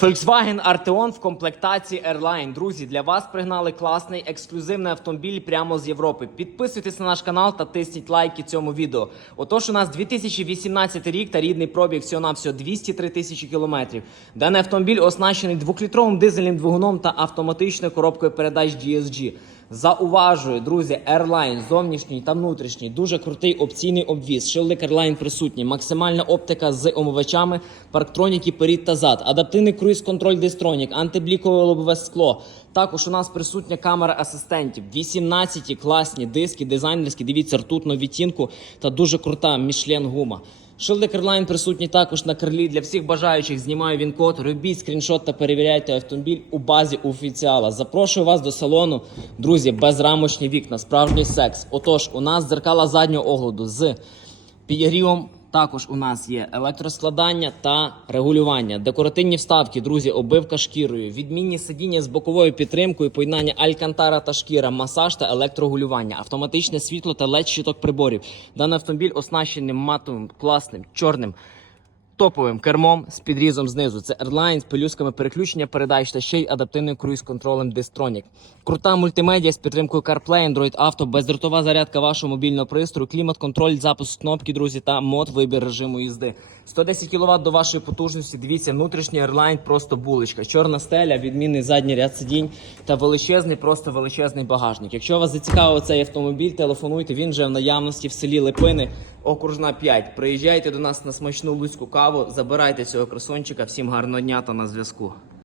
Volkswagen Arteon в комплектації Airline. Друзі, для вас пригнали класний ексклюзивний автомобіль прямо з Європи. Підписуйтесь на наш канал та тисніть лайки цьому відео. Отож, у нас 2018 рік та рідний пробіг всього на всього 203 тисячі кілометрів. Даний автомобіль оснащений двохлітровим дизельним двигуном та автоматичною коробкою передач DSG. Зауважую, друзі, Airline, зовнішній та внутрішній, дуже крутий опційний обвіз. Шилдик Airline присутній, максимальна оптика з омивачами, парктроніки перед та зад, адаптивний круїз-контроль дистронік, антиблікове лобове скло. Також у нас присутня камера асистентів, 18 класні диски, дизайнерські. Дивіться ртутну відтінку та дуже крута Мішлен гума. Шилдик Керлайн присутній також на крилі. Для всіх бажаючих знімаю він код. Робіть скріншот та перевіряйте автомобіль у базі офіціала. Запрошую вас до салону. Друзі, безрамочні вікна, справжній секс. Отож, у нас дзеркала заднього огляду з підігрівом. Також у нас є електроскладання та регулювання, декоративні вставки, друзі, обивка шкірою, відмінні сидіння з боковою підтримкою, поєднання алькантара та шкіра, масаж та електрогулювання, автоматичне світло та led щиток приборів. Даний автомобіль оснащений матовим, класним, чорним топовим кермом з підрізом знизу. Це Airline з пелюсками переключення передач та ще й адаптивним круїз-контролем Distronic. Крута мультимедіа з підтримкою CarPlay, Android Auto, бездротова зарядка вашого мобільного пристрою, клімат-контроль, запуск кнопки, друзі, та мод вибір режиму їзди. 110 кВт до вашої потужності. Дивіться, внутрішній Airline просто булочка. Чорна стеля, відмінний задній ряд сидінь та величезний, просто величезний багажник. Якщо вас зацікавив цей автомобіль, телефонуйте. Він вже в наявності в селі Липини, окружна 5. Приїжджайте до нас на смачну луцьку каву, забирайте цього красончика. Всім гарного дня та на зв'язку.